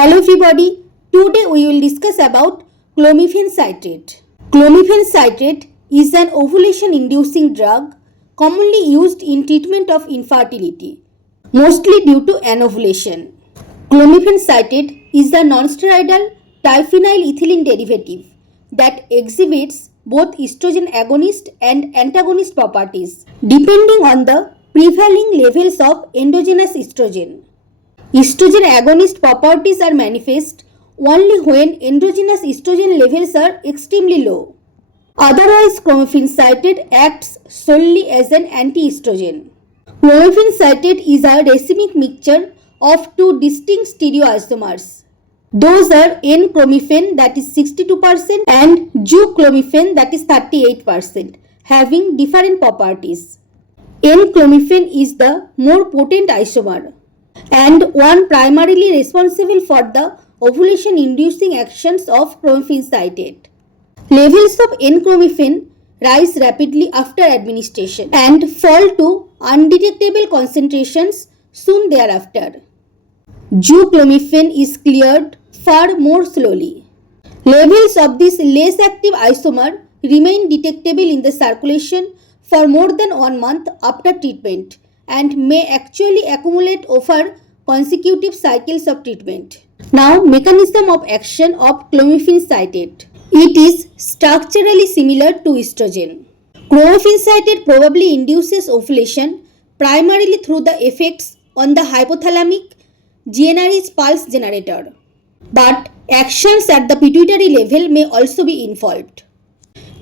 Hello everybody, today we will discuss about Clomiphene Citrate. Clomiphene Citrate is an ovulation inducing drug commonly used in treatment of infertility, mostly due to anovulation. Clomiphene Citrate is the non-steroidal diphenyl ethylene derivative that exhibits both estrogen agonist and antagonist properties depending on the prevailing levels of endogenous estrogen. Estrogen agonist properties are manifest only when endogenous estrogen levels are extremely low. Otherwise, Clomiphene Citrate acts solely as an anti-estrogen. Clomiphene Citrate is a racemic mixture of two distinct stereoisomers. Those are N-clomiphene that is 62% and Ju-clomiphene that is 38%, having different properties. N-clomiphene is the more potent isomer and one primarily responsible for the ovulation inducing actions of Clomiphene Citrate. Levels of N-clomiphene rise rapidly after administration and fall to undetectable concentrations soon thereafter. Ju-clomiphene is cleared far more slowly. Levels of this less active isomer remain detectable in the circulation for more than 1 month after treatment and may actually accumulate over consecutive cycles of treatment. Now, mechanism of action of Clomiphene Citrate. It is structurally similar to estrogen. Clomiphene Citrate probably induces ovulation primarily through the effects on the hypothalamic GnRH pulse generator, but actions at the pituitary level may also be involved.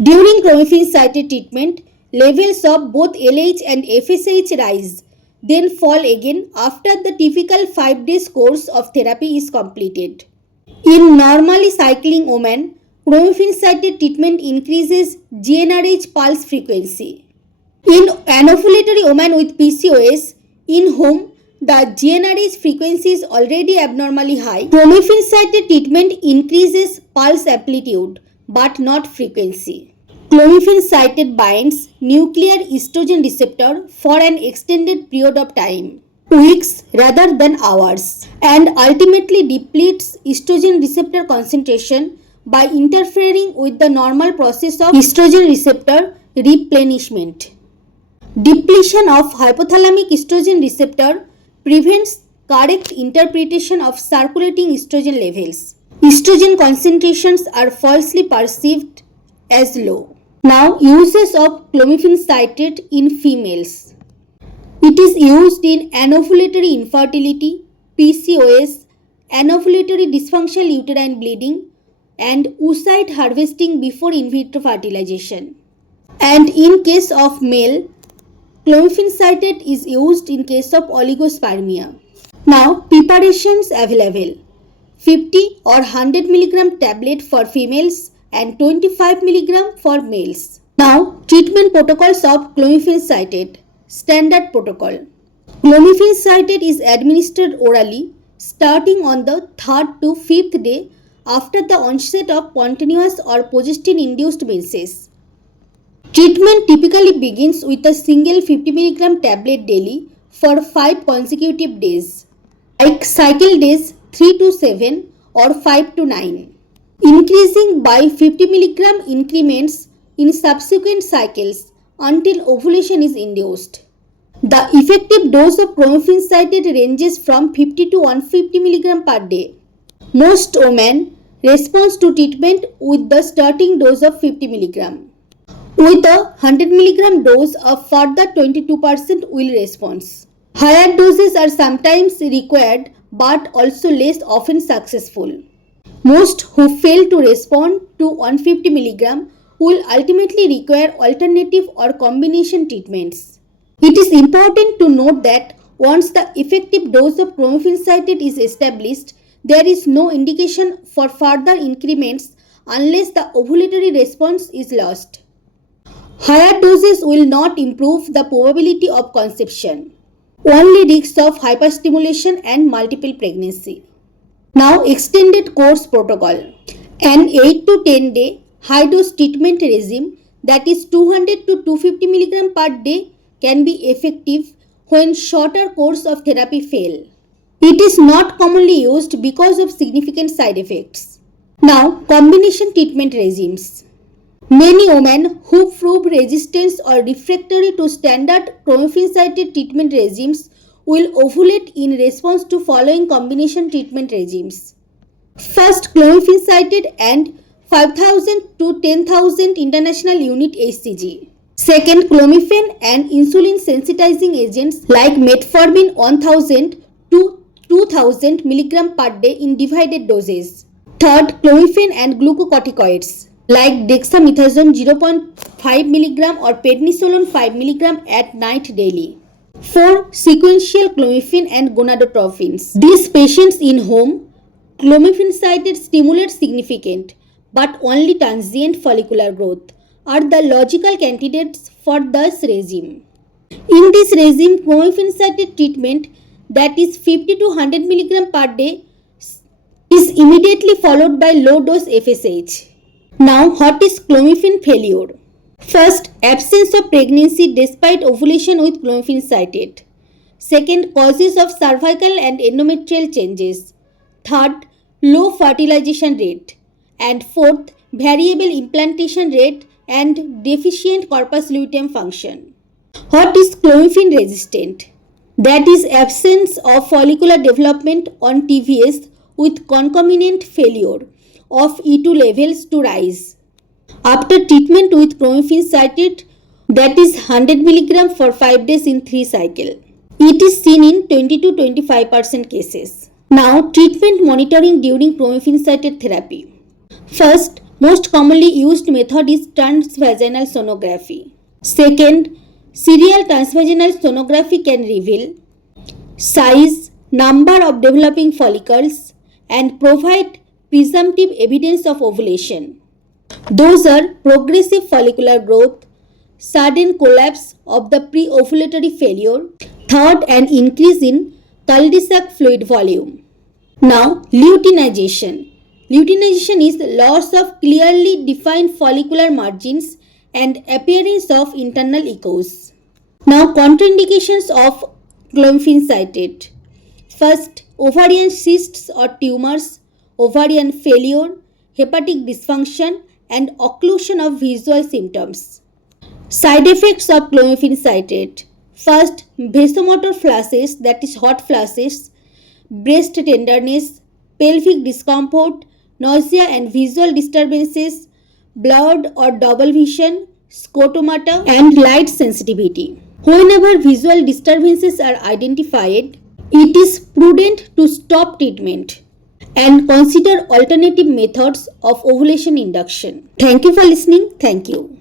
During Clomiphene Citrate treatment, levels of both LH and FSH rise, then fall again after the typical 5 days course of therapy is completed. In normally cycling women, Clomiphene Citrate treatment increases GnRH pulse frequency. In anovulatory women with PCOS, in whom the GnRH frequency is already abnormally high, Clomiphene Citrate treatment increases pulse amplitude but not frequency. Clomiphene Citrate binds nuclear estrogen receptor for an extended period of time, weeks rather than hours, and ultimately depletes estrogen receptor concentration by interfering with the normal process of estrogen receptor replenishment. Depletion of hypothalamic estrogen receptor prevents correct interpretation of circulating estrogen levels. Estrogen concentrations are falsely perceived as low. Now, uses of Clomiphene Citrate in females. It is used in anovulatory infertility, PCOS, anovulatory dysfunctional uterine bleeding, and oocyte harvesting before in vitro fertilization. And in case of male, Clomiphene Citrate is used in case of oligospermia. Now, preparations available: 50 or 100 mg tablet for females and 25 mg for males. Now, treatment protocols of Clomiphene Citrate. Standard protocol. Clomiphene Citrate is administered orally starting on the 3rd to 5th day after the onset of spontaneous or progestin-induced menses. Treatment typically begins with a single 50 mg tablet daily for 5 consecutive days, like cycle days 3 to 7 or 5 to 9. Increasing by 50 mg increments in subsequent cycles until ovulation is induced. The effective dose of Clomiphene Citrate ranges from 50 to 150 mg per day. Most women respond to treatment with the starting dose of 50 mg. With a 100 mg dose, a further 22% will respond. Higher doses are sometimes required but also less often successful. Most who fail to respond to 150 mg will ultimately require alternative or combination treatments. It is important to note that once the effective dose of Clomiphene Citrate is established, there is no indication for further increments unless the ovulatory response is lost. Higher doses will not improve the probability of conception, only risks of hyperstimulation and multiple pregnancy. Now, extended course protocol. An 8 to 10 day high dose treatment regime that is 200 to 250 mg per day can be effective when shorter course of therapy fail. It is not commonly used because of significant side effects. Now, combination treatment regimes. Many women who prove resistant or refractory to standard clomiphene citrate treatment regimes will ovulate in response to following combination treatment regimes. First, clomiphene citrate and 5000 to 10,000 international unit HCG. Second, clomiphene and insulin sensitizing agents like metformin 1000 to 2000 mg per day in divided doses. Third, clomiphene and glucocorticoids like dexamethasone 0.5 mg or prednisolone 5 mg at night daily. 4. Sequential clomiphene and gonadotropins. These patients in whom clomiphene citrate stimulates significant but only transient follicular growth are the logical candidates for this regime. In this regime, clomiphene citrate treatment, that is 50 to 100 mg per day, is immediately followed by low dose FSH. Now, what is clomiphene failure? First, absence of pregnancy despite ovulation with clomiphene citrate. Second, causes of cervical and endometrial changes. Third, low fertilization rate. And fourth, variable implantation rate and deficient corpus luteum function. What is clomiphene resistant? That is absence of follicular development on TVS with concomitant failure of E2 levels to rise. After treatment with clomiphene citrate, that is 100 mg for 5 days in 3 cycles. It is seen in 20 to 25% cases. Now, treatment monitoring during clomiphene citrate therapy. First, most commonly used method is transvaginal sonography. Second, serial transvaginal sonography can reveal size, number of developing follicles, and provide presumptive evidence of ovulation. Those are progressive follicular growth, sudden collapse of the pre-ovulatory failure, third, an increase in cul-de-sac fluid volume. Now, luteinization. Luteinization is the loss of clearly defined follicular margins and appearance of internal echoes. Now, contraindications of clomiphene citrate. First, ovarian cysts or tumors, ovarian failure, hepatic dysfunction, and occlusion of visual symptoms. Side effects of clomiphene citrate. First, vasomotor flashes, that is hot flashes, breast tenderness, pelvic discomfort, nausea and visual disturbances, blurred or double vision, scotomata, and light sensitivity. Whenever visual disturbances are identified, it is prudent to stop treatment and consider alternative methods of ovulation induction. Thank you for listening. Thank you.